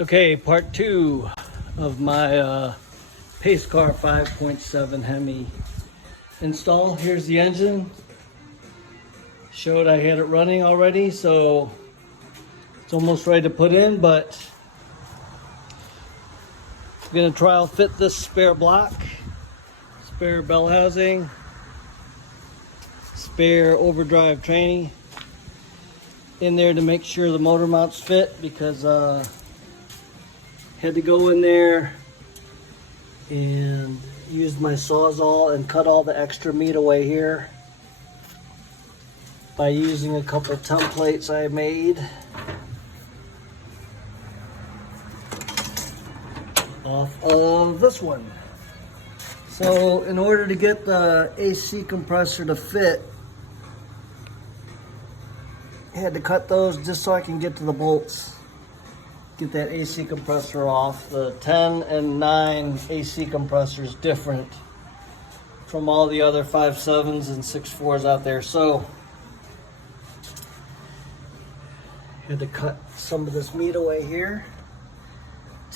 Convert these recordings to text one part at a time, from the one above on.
Okay, part two of my pace car 5.7 Hemi install. Here's the engine. Showed I had it running already, so it's almost ready to put in, but I'm gonna trial fit this spare block, spare bell housing, spare overdrive tranny in there to make sure the motor mounts fit, because had to go in there and use my Sawzall and cut all the extra meat away here by using a couple templates I made off of this one. So in order to get the AC compressor to fit, I had to cut those just so I can get to the bolts. Get that AC compressor off. The 10 and 9 AC compressor is different from all the other 5.7s and 6.4s out there. So had to cut some of this meat away here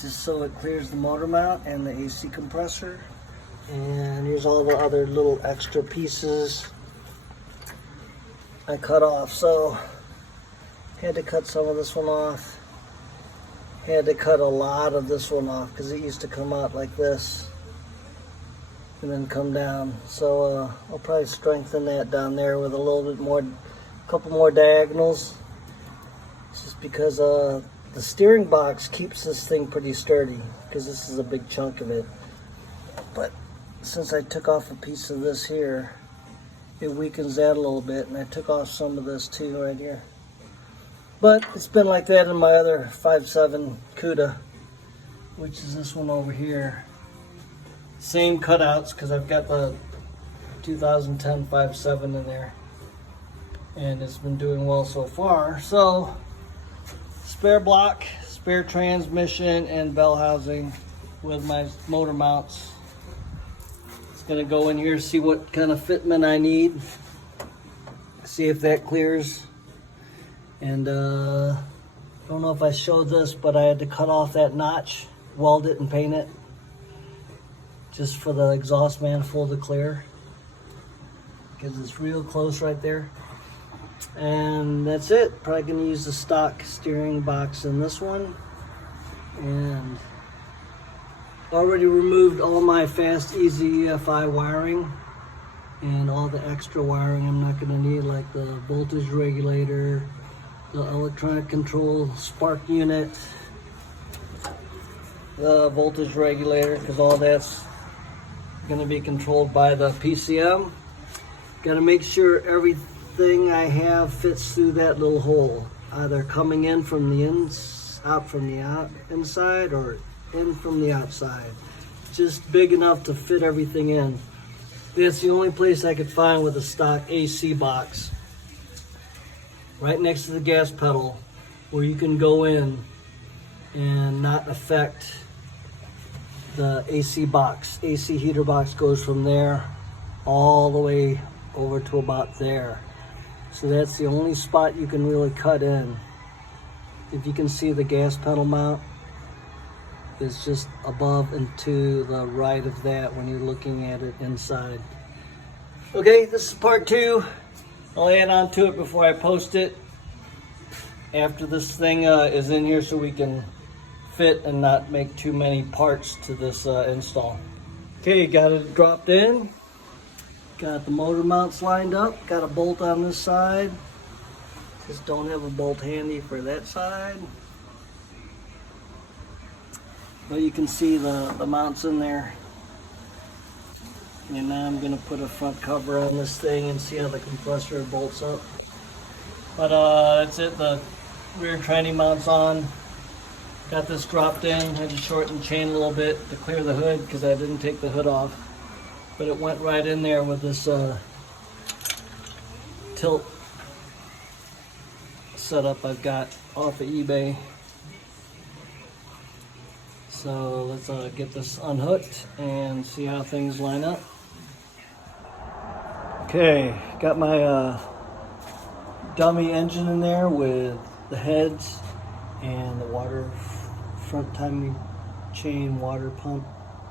just so it clears the motor mount and the AC compressor. And here's all the other little extra pieces I cut off. So had to cut some of this one off. Had to cut a lot of this one off because it used to come out like this and then come down. So I'll probably strengthen that down there with a little bit more, a couple more diagonals. It's just because the steering box keeps this thing pretty sturdy, because this is a big chunk of it. But since I took off a piece of this here, it weakens that a little bit, and I took off some of this too right here. But it's been like that in my other 5.7 CUDA, which is this one over here. Same cutouts, because I've got the 2010 5.7 in there, and it's been doing well so far. So spare block, spare transmission, and bell housing with my motor mounts. It's gonna go in here, see what kind of fitment I need, see if that clears. And I don't know if I showed this, but I had to cut off that notch, weld it and paint it, just for the exhaust manifold to clear, because it's real close right there. And that's it. Probably gonna use the stock steering box in this one. And already removed all my fast easy EFI wiring and all the extra wiring I'm not gonna need, like the voltage regulator, the electronic control spark unit, the voltage regulator, because all that's going to be controlled by the PCM. Got to make sure everything I have fits through that little hole, either coming in from the inside or in from the outside. Just big enough to fit everything in. That's the only place I could find with a stock AC box, right next to the gas pedal, where you can go in and not affect the AC box. AC heater box goes from there all the way over to about there. So that's the only spot you can really cut in. If you can see, the gas pedal mount is just above and to the right of that when you're looking at it inside. Okay, this is part two. I'll add on to it before I post it after this thing is in here, so we can fit and not make too many parts to this install. Okay, got it dropped in. Got the motor mounts lined up. Got a bolt on this side. Just don't have a bolt handy for that side. But you can see the mounts in there. And now I'm gonna put a front cover on this thing and see how the compressor bolts up. But that's it, the rear tranny mounts on. Got this dropped in. I had to shorten the chain a little bit to clear the hood because I didn't take the hood off. But it went right in there with this tilt setup I've got off of eBay. So let's get this unhooked and see how things line up. Okay, got my dummy engine in there with the heads and the water front timing chain water pump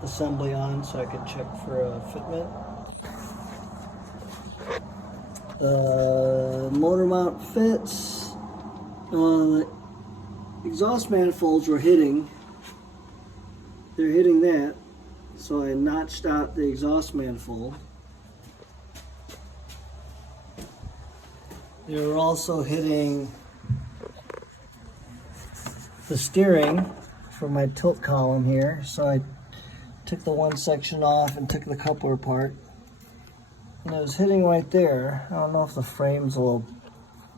assembly on so I could check for a fitment. Motor mount fits. The exhaust manifolds were hitting. They're hitting that, so I notched out the exhaust manifold. They were also hitting the steering for my tilt column here, so I took the one section off and took the coupler apart. And it was hitting right there. I don't know if the frame's a little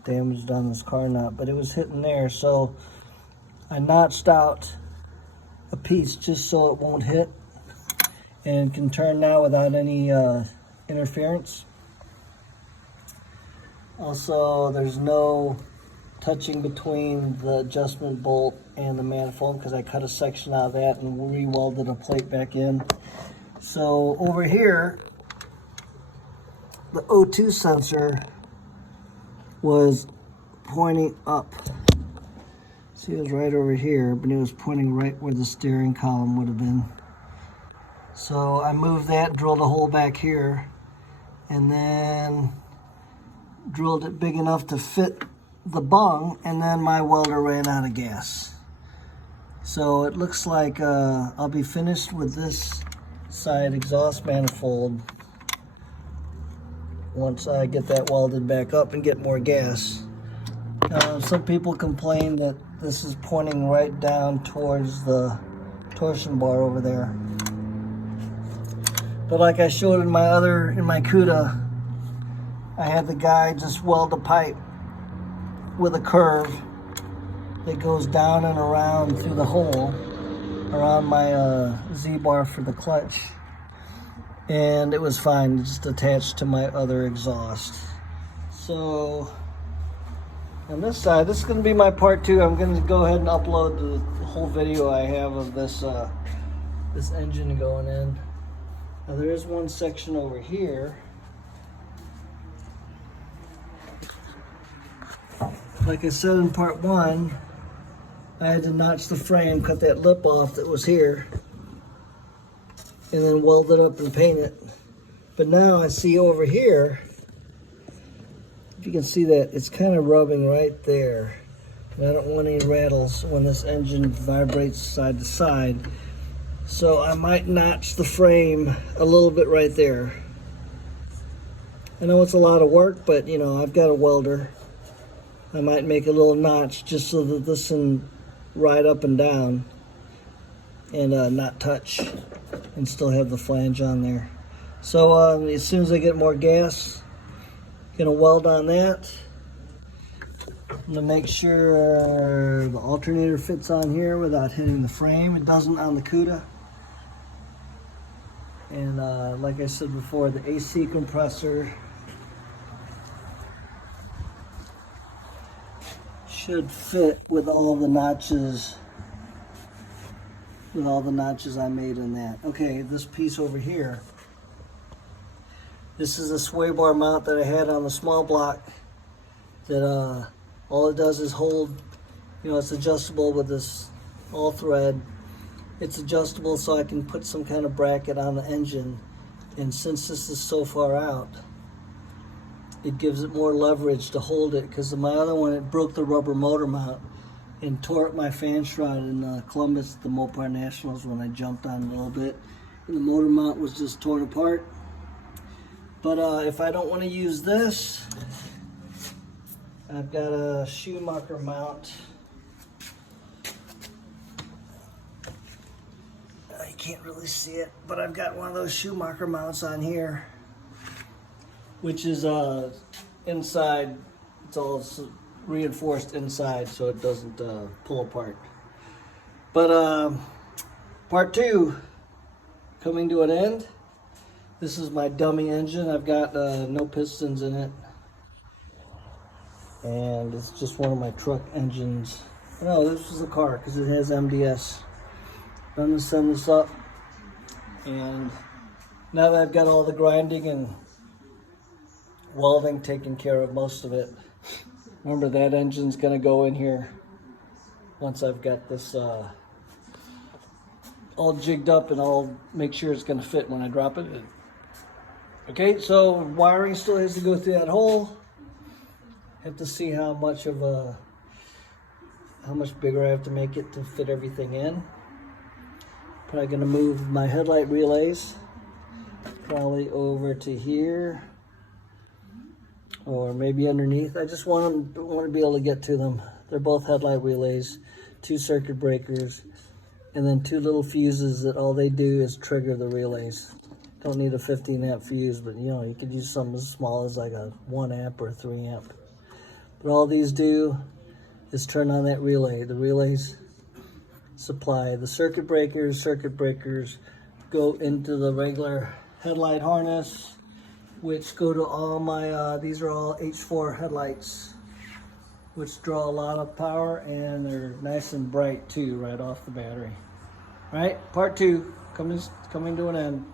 damaged on this car or not, but it was hitting there, so I notched out a piece just so it won't hit and can turn now without any interference. Also, there's no touching between the adjustment bolt and the manifold because I cut a section out of that and re-welded a plate back in. So over here, the O2 sensor was pointing up. See, it was right over here, but it was pointing right where the steering column would have been. So I moved that, drilled a hole back here, and then drilled it big enough to fit the bung, and then my welder ran out of gas. So it looks like I'll be finished with this side exhaust manifold once I get that welded back up and get more gas. Some people complain that this is pointing right down towards the torsion bar over there. But like I showed in my CUDA, I had the guy just weld a pipe with a curve that goes down and around through the hole around my Z-bar for the clutch. And it was fine, it just attached to my other exhaust. So on this side, this is going to be my part 2. I'm going to go ahead and upload the whole video I have of this this engine going in. Now there is one section over here. Like I said in part 1, I had to notch the frame, cut that lip off that was here, and then weld it up and paint it. But now I see over here, if you can see that, it's kind of rubbing right there. And I don't want any rattles when this engine vibrates side to side. So I might notch the frame a little bit right there. I know it's a lot of work, but you know, I've got a welder. I might make a little notch just so that this can ride up and down and not touch and still have the flange on there. So as soon as I get more gas, gonna weld on that. I'm gonna make sure the alternator fits on here without hitting the frame. It doesn't on the CUDA. And like I said before, the AC compressor should fit with all the notches, I made in that. Okay, this piece over here, this is a sway bar mount that I had on the small block that all it does is hold, you know, it's adjustable with this all thread. It's adjustable so I can put some kind of bracket on the engine, and since this is so far out, it gives it more leverage to hold it, because my other one, it broke the rubber motor mount and tore up my fan shroud in Columbus at the Mopar Nationals when I jumped on it a little bit, and the motor mount was just torn apart. But if I don't want to use this, I've got a Schumacher mount. You can't really see it, but I've got one of those Schumacher mounts on here, which is inside. It's all reinforced inside so it doesn't pull apart. But part 2 coming to an end. This is my dummy engine. I've got no pistons in it, and it's just one of my truck engines. No, this is a car because it has MDS. I'm going to send this up, and now that I've got all the grinding and welding taken care of, most of it, remember that engine's going to go in here once I've got this all jigged up, and I'll make sure it's going to fit when I drop it in. Okay, so wiring still has to go through that hole. Have to see how much bigger I have to make it to fit everything in. Probably going to move my headlight relays probably over to here, or maybe underneath. I just want to be able to get to them. They're both headlight relays, 2 circuit breakers, and then 2 little fuses that all they do is trigger the relays. Don't need a 15 amp fuse, but you know, you could use something as small as like a 1 amp or a 3 amp. But all these do is turn on that relay. The relays supply the circuit breakers. Circuit breakers go into the regular headlight harness, which go to all my, these are all H4 headlights, which draw a lot of power, and they're nice and bright too right off the battery. All right, part 2 coming to an end.